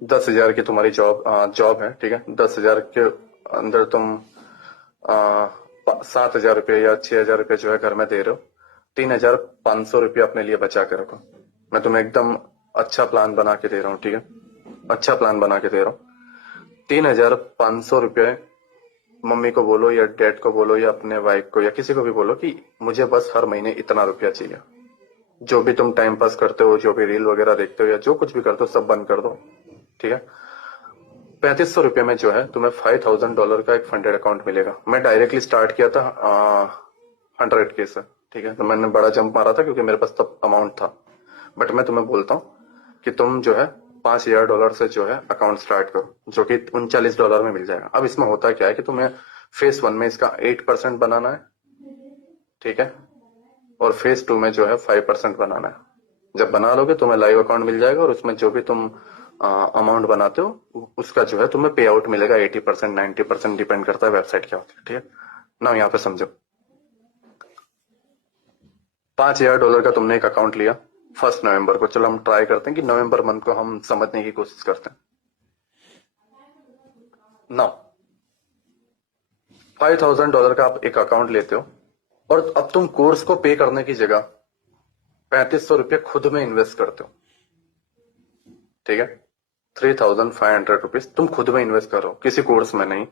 10,000 की तुम्हारी जॉब है, ठीक है। 10,000 के अंदर तुम 7,000 रुपये या 6,000 रुपये जो है घर में दे रहे हो। 3,500 रुपये अपने लिए बचा के रखो। मैं तुम्हें एकदम अच्छा प्लान बना के दे रहा हूँ, ठीक है। अच्छा प्लान बना के दे रहा हूँ। 3,500 रुपये मम्मी को बोलो या डैड को बोलो या अपने वाइफ को या किसी को भी बोलो कि मुझे बस हर महीने इतना रुपया चाहिए। जो भी तुम टाइम पास करते हो, जो भी रील वगैरह देखते हो या जो कुछ भी करते हो, सब बंद कर दो, ठीक है। 3,500 रुपये में जो है तुम्हें $5,000 का एक फंडेड अकाउंट मिलेगा। मैं डायरेक्टली स्टार्ट किया था 100K से, ठीक है। तो मैंने बड़ा जंप मारा था क्योंकि मेरे पास तब अमाउंट था। बट मैं तुम्हें बोलता हूँ कि तुम जो है $5,000 से जो है अकाउंट स्टार्ट करो, जो कि $39 में मिल जाएगा। अब इसमें होता क्या है कि तुम्हें फेज 1 में इसका 8% बनाना है, ठीक है। और फेज 2 में जो है 5% बनाना है। जब बना लोगे तुम्हें लाइव अकाउंट मिल जाएगा और उसमें जो भी तुम अमाउंट बनाते हो उसका जो है तुम्हें पे आउट मिलेगा। 80% 90% डिपेंड करता है वेबसाइट क्या होती है, ठीक है ना। यहाँ पे समझो, $5,000 का तुमने एक अकाउंट लिया 1 नवंबर को। चलो हम ट्राई करते हैं कि नवंबर मंथ को हम समझने की कोशिश करते हैं। नाउ $5,000 का आप एक अकाउंट लेते हो और अब तुम कोर्स को पे करने की जगह 3,500 रुपये खुद में इन्वेस्ट करते हो, ठीक है। 3,500 रुपीज तुम खुद में इन्वेस्ट करो, किसी कोर्स में नहीं,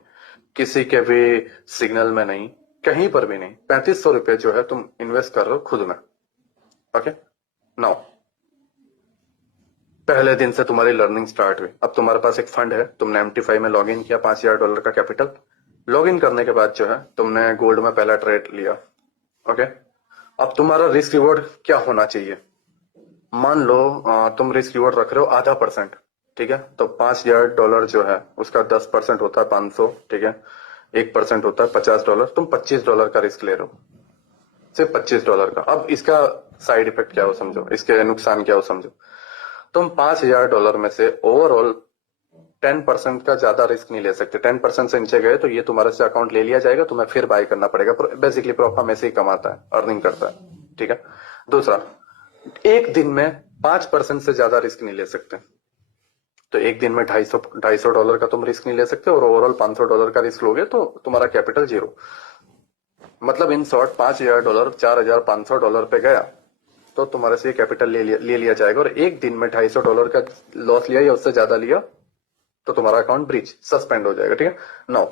किसी के भी सिग्नल में नहीं, कहीं पर भी नहीं। 3,500 रुपये जो है तुम इन्वेस्ट कर रहे हो खुद में, ओके। नाउ पहले दिन से तुम्हारी लर्निंग स्टार्ट हुई। अब तुम्हारे पास एक फंड है, तुमने MT5 में लॉग इन किया, $5,000 का कैपिटल। लॉग इन करने के बाद जो है तुमने गोल्ड में पहला ट्रेड लिया, ओके। अब तुम्हारा रिस्क रिवॉर्ड क्या होना चाहिए? मान लो तुम रिस्क रिवॉर्ड रख रहे हो 0.5%, ठीक है। तो $5,000 जो है उसका 10% होता है 500, ठीक है। 1% होता है $50। तुम $25 का रिस्क ले रहे हो, सिर्फ $25 का। अब इसका साइड इफेक्ट क्या हो समझो, इसके नुकसान क्या हो समझो। तुम $5,000 में से ओवरऑल 10% का ज्यादा रिस्क नहीं ले सकते। 10% से नीचे गए तो ये तुम्हारे से अकाउंट ले लिया जाएगा, तुम्हें फिर बाय करना पड़ेगा। बेसिकली प्रॉफिट में से ही कमाता है, अर्निंग करता है, ठीक है। दूसरा, एक दिन में 5% से ज्यादा रिस्क नहीं ले सकते। तो एक दिन में $250 का तुम रिस्क नहीं ले सकते और ओवरऑल $500 का रिस्क लोगे तो तुम्हारा कैपिटल जीरो। मतलब इन शॉर्ट $5,000 $4,500 पे गया तो तुम्हारे से कैपिटल ले लिया जाएगा। और एक दिन में $250 का लॉस लिया या उससे ज्यादा लिया तो तुम्हारा अकाउंट ब्रीच सस्पेंड हो जाएगा, ठीक है। नाउ